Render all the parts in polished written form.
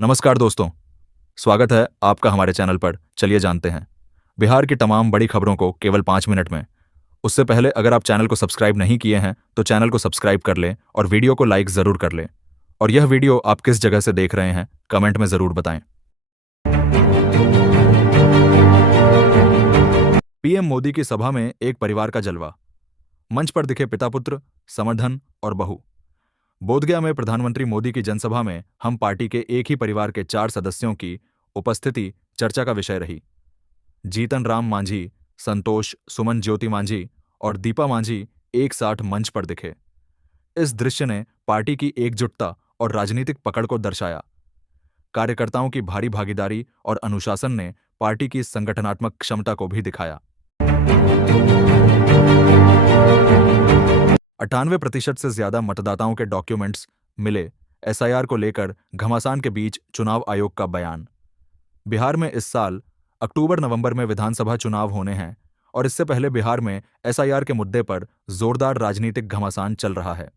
नमस्कार दोस्तों, स्वागत है आपका हमारे चैनल पर। चलिए जानते हैं बिहार की तमाम बड़ी खबरों को केवल 5 मिनट में। उससे पहले अगर आप चैनल को सब्सक्राइब नहीं किए हैं तो चैनल को सब्सक्राइब कर लें और वीडियो को लाइक ज़रूर कर लें। और यह वीडियो आप किस जगह से देख रहे हैं कमेंट में ज़रूर बताएं। पीएम मोदी की सभा में एक परिवार का जलवा। मंच पर दिखे पिता पुत्र, समर्धन और बहू। बोधगया में प्रधानमंत्री मोदी की जनसभा में हम पार्टी के एक ही परिवार के 4 सदस्यों की उपस्थिति चर्चा का विषय रही। जीतन राम मांझी, संतोष, सुमन ज्योति मांझी और दीपा मांझी एक साथ मंच पर दिखे। इस दृश्य ने पार्टी की एकजुटता और राजनीतिक पकड़ को दर्शाया। कार्यकर्ताओं की भारी भागीदारी और अनुशासन ने पार्टी की संगठनात्मक क्षमता को भी दिखाया। 98% से ज्यादा मतदाताओं के डॉक्यूमेंट्स मिले। एसआईआर को लेकर घमासान के बीच चुनाव आयोग का बयान। बिहार में इस साल अक्टूबर-नवंबर में विधानसभा चुनाव होने हैं और इससे पहले बिहार में एसआईआर के मुद्दे पर जोरदार राजनीतिक घमासान चल रहा है।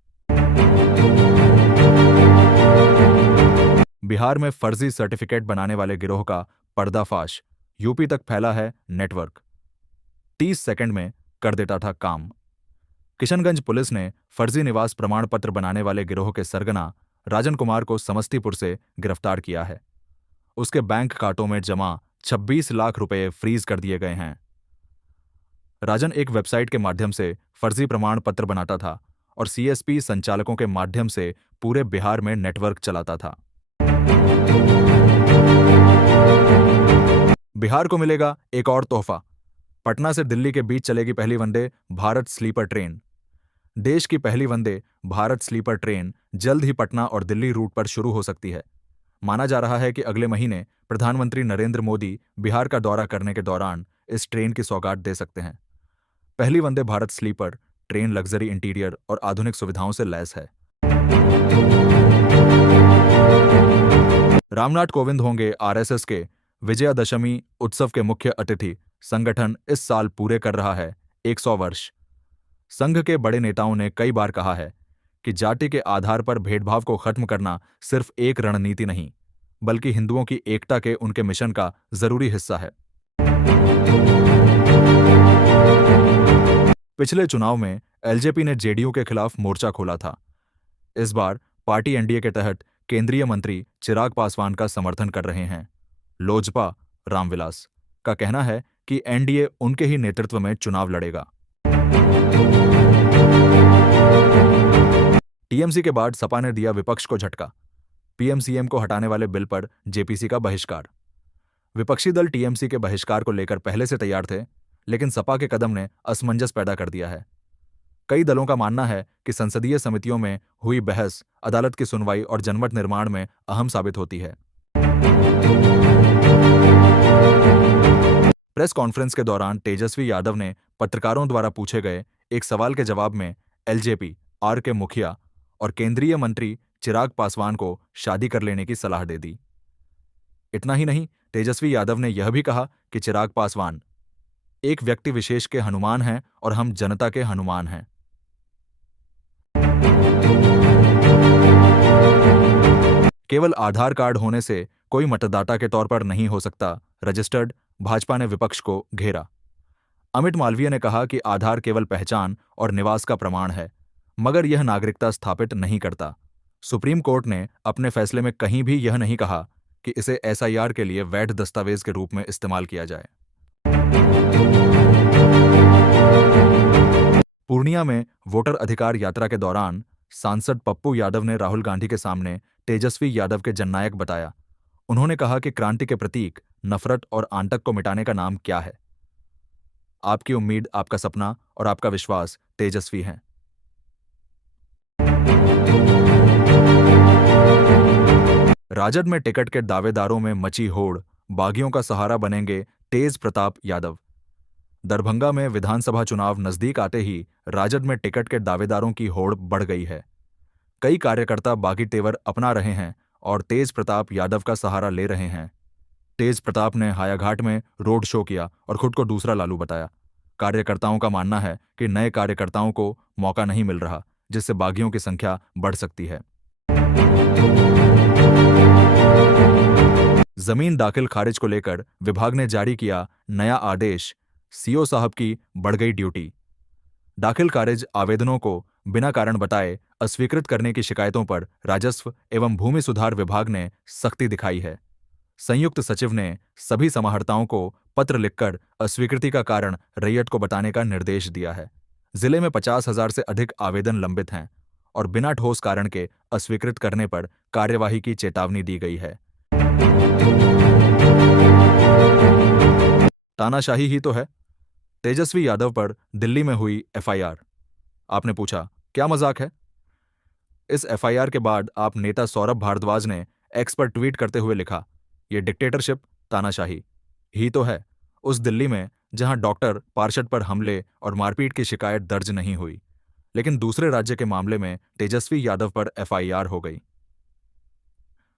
बिहार में फर्जी सर्टिफिकेट बनाने वाले गिरोह का पर्दाफाश। यूपी तक फैला है नेटवर्क। 30 सेकंड में कर देता था काम। किशनगंज पुलिस ने फर्जी निवास प्रमाण पत्र बनाने वाले गिरोह के सरगना राजन कुमार को समस्तीपुर से गिरफ्तार किया है। उसके बैंक खातों में जमा 26 लाख रुपए फ्रीज कर दिए गए हैं। राजन एक वेबसाइट के माध्यम से फर्जी प्रमाण पत्र बनाता था और सीएसपी संचालकों के माध्यम से पूरे बिहार में नेटवर्क चलाता था। बिहार को मिलेगा एक और तोहफा। पटना से दिल्ली के बीच चलेगी पहली वंदे भारत स्लीपर ट्रेन। देश की पहली वंदे भारत स्लीपर ट्रेन जल्द ही पटना और दिल्ली रूट पर शुरू हो सकती है। माना जा रहा है कि अगले महीने प्रधानमंत्री नरेंद्र मोदी बिहार का दौरा करने के दौरान इस ट्रेन की सौगात दे सकते हैं। पहली Vande Bharat sleeper train luxury interior और आधुनिक सुविधाओं से लैस है। रामनाथ कोविंद होंगे आरएसएस के विजयादशमी उत्सव के मुख्य अतिथि। संगठन इस साल पूरे कर रहा है 100 वर्ष। संघ के बड़े नेताओं ने कई बार कहा है कि जाति के आधार पर भेदभाव को खत्म करना सिर्फ एक रणनीति नहीं, बल्कि हिंदुओं की एकता के उनके मिशन का जरूरी हिस्सा है। पिछले चुनाव में एलजेपी ने जेडीयू के खिलाफ मोर्चा खोला था। इस बार पार्टी एनडीए के तहत केंद्रीय मंत्री चिराग पासवान का समर्थन कर रहे हैं। लोजपा रामविलास का कहना है कि एनडीए उनके ही नेतृत्व में चुनाव लड़ेगा। टीएमसी के बाद सपा ने दिया विपक्ष को झटका। पीएम-सीएम को हटाने वाले बिल पर जेपीसी का बहिष्कार। विपक्षी दल टीएमसी के बहिष्कार को लेकर पहले से तैयार थे, लेकिन सपा के कदम ने असमंजस पैदा कर दिया है। कई दलों का मानना है कि संसदीय समितियों में हुई बहस अदालत की सुनवाई और जनमत निर्माण में अहम साबित होती है। प्रेस कॉन्फ्रेंस के दौरान तेजस्वी यादव ने पत्रकारों द्वारा पूछे गए एक सवाल के जवाब में एलजेपी आर के मुखिया और केंद्रीय मंत्री चिराग पासवान को शादी कर लेने की सलाह दे दी। इतना ही नहीं, तेजस्वी यादव ने यह भी कहा कि चिराग पासवान एक व्यक्ति विशेष के हनुमान हैं और हम जनता के हनुमान हैं। केवल आधार कार्ड होने से कोई मतदाता के तौर पर नहीं हो सकता रजिस्टर्ड। भाजपा ने विपक्ष को घेरा। अमित मालवीय ने कहा कि आधार केवल पहचान और निवास का प्रमाण है, मगर यह नागरिकता स्थापित नहीं करता। सुप्रीम कोर्ट ने अपने फैसले में कहीं भी यह नहीं कहा कि इसे एसआईआर के लिए वैध दस्तावेज के रूप में इस्तेमाल किया जाए। पूर्णिया में वोटर अधिकार यात्रा के दौरान सांसद पप्पू यादव ने राहुल गांधी के सामने तेजस्वी यादव के जननायक बताया। उन्होंने कहा कि क्रांति के प्रतीक नफरत और आतंक को मिटाने का नाम क्या है। आपकी उम्मीद, आपका सपना और आपका विश्वास तेजस्वी हैं। राजद में टिकट के दावेदारों में मची होड़। बागियों का सहारा बनेंगे तेज प्रताप यादव। दरभंगा में विधानसभा चुनाव नजदीक आते ही राजद में टिकट के दावेदारों की होड़ बढ़ गई है। कई कार्यकर्ता बागी तेवर अपना रहे हैं और तेज प्रताप यादव का सहारा ले रहे हैं। तेज प्रताप ने हायाघाट में रोड शो किया और खुद को दूसरा लालू बताया। कार्यकर्ताओं का मानना है कि नए कार्यकर्ताओं को मौका नहीं मिल रहा, जिससे बागियों की संख्या बढ़ सकती है। जमीन दाखिल खारिज को लेकर विभाग ने जारी किया नया आदेश, सीओ साहब की बढ़ गई ड्यूटी। दाखिल खारिज आवेदनों को बिना कारण बताए अस्वीकृत करने की शिकायतों पर राजस्व एवं भूमि सुधार विभाग ने सख्ती दिखाई है। संयुक्त सचिव ने सभी समाहर्ताओं को पत्र लिखकर अस्वीकृति का कारण रैयत को बताने का निर्देश दिया है। जिले में 50,000 से अधिक आवेदन लंबित हैं और बिना ठोस कारण के अस्वीकृत करने पर कार्यवाही की चेतावनी दी गई है। तानाशाही ही तो है। तेजस्वी यादव पर दिल्ली में हुई एफआईआर। आपने पूछा, क्या मजाक है? इस एफआईआर के बाद आप नेता सौरभ भारद्वाज ने एक्स पर ट्वीट करते हुए लिखा, ये डिक्टेटरशिप, तानाशाही ही तो है। उस दिल्ली में जहां डॉक्टर पार्षद पर हमले और मारपीट की शिकायत दर्ज नहीं हुई, लेकिन दूसरे राज्य के मामले में तेजस्वी यादव पर एफआईआर हो गई।